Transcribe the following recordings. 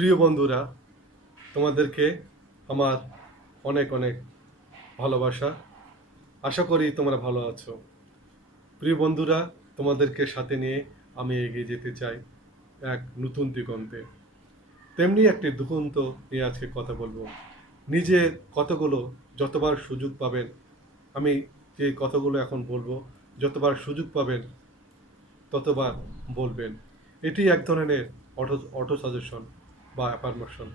প্রিয় বন্ধুরা, তোমাদেরকে আমার অনেক অনেক ভালোবাসা। আশা করি তোমরা ভালো আছো। প্রিয় বন্ধুরা, তোমাদেরকে সাথে নিয়ে আমি এগিয়ে যেতে চাই এক নতুন দিগন্তে। তেমনি একটি দুগন্ত নিয়ে আজকে কথা বলব। নিজের কতগুলো, যতবার সুযোগ পাবেন, আমি যে কথাগুলো এখন বলব, যতবার সুযোগ পাবেন, ততবার বলবেন। এটি এক ধরনের অটো অটো সাজেশন বা অ্যাফার্মেশন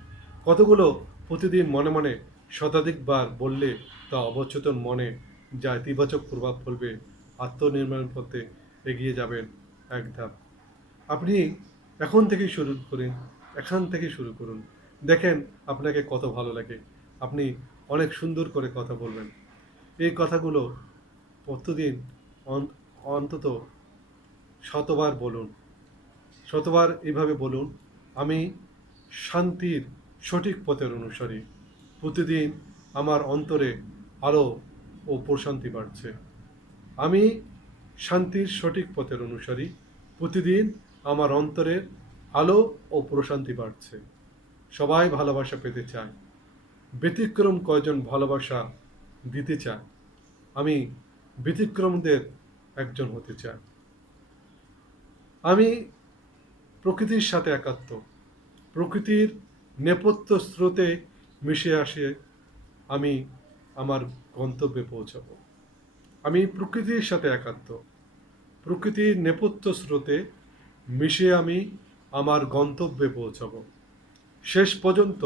কতগুলো প্রতিদিন মনে মনে শতাধিকবার বললে তা অবচেতন মনে যা ইতিবাচক প্রভাব ফেলবে আত্মনির্মাণ পথে এগিয়ে যাবেন এক ধাপ। আপনি এখন থেকেই শুরু করুন, এখান থেকেই শুরু করুন। দেখেন আপনাকে কত ভালো লাগে। আপনি অনেক সুন্দর করে কথা বলবেন। এই কথাগুলো প্রতিদিন অন্তত শতবার বলুন। শতবার এইভাবে বলুন, আমি শান্তির সঠিক পথের অনুসারী। প্রতিদিন আমার অন্তরে আলো ও প্রশান্তি বাড়ছে। আমি শান্তির সঠিক পথের অনুসারী। প্রতিদিন আমার অন্তরে আলো ও প্রশান্তি বাড়ছে। সবাই ভালোবাসা পেতে চায়। ব্যতিক্রম কয়জন ভালোবাসা দিতে চায়? আমি ব্যতিক্রমদের একজন হতে চাই। আমি প্রকৃতির সাথে একাত্ম। প্রকৃতির নেপথ্য স্রোতে মিশে আসে, আমি আমার গন্তব্যে পৌঁছাব। আমি প্রকৃতির সাথে একাত্ম প্রকৃতির নেপথ্য স্রোতে মিশে আমি আমার গন্তব্যে পৌঁছাব। শেষ পর্যন্ত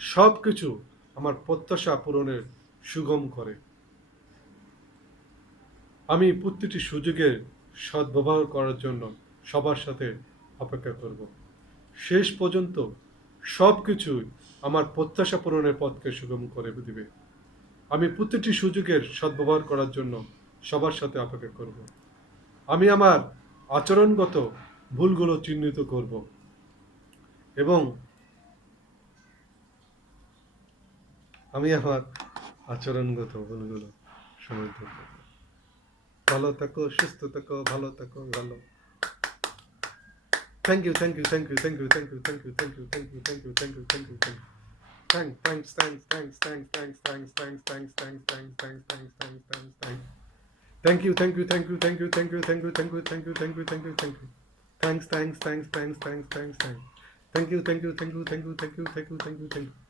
সব কিছু আমার প্রত্যাশা পূরণের সুগম করে। আমি প্রতিটি সুযোগের সদ্ব্যবহার করার জন্য সবার সাথে অপেক্ষা করব। শেষ পর্যন্ত সব কিছুই আমার প্রত্যাশা পূরণের পথকে সুগম করে দিবে। আমি প্রতিটি সুযোগের সদ্ব্যবহার করার জন্য সবার সাথে অপেক্ষা করব। আমি আমার আচরণগত ভুলগুলো চিহ্নিত করব এবং আমি আমার আচরণগত ভুলগুলো করব। ভালো থাকো, সুস্থ থাকো, ভালো থাকো, ভালো। Thank you, thank you, thank you, thank you, thank you, thank you, thank you, thank you, thank you, thank you, thank you, thank you. Thanks, thanks, thanks, thanks, thanks, thanks, thanks, thanks, thanks, thanks, thanks, thanks, thanks, thanks, thanks, thanks. Thank you, thank you, thank you, thank you, thank you, thank you, thank you, thank you, thank you, thank you, thank you. Thanks, thanks, thanks, thanks, thanks, thanks, thanks. Thank you, thank you, thank you, thank you, thank you, thank you, thank you, thank you.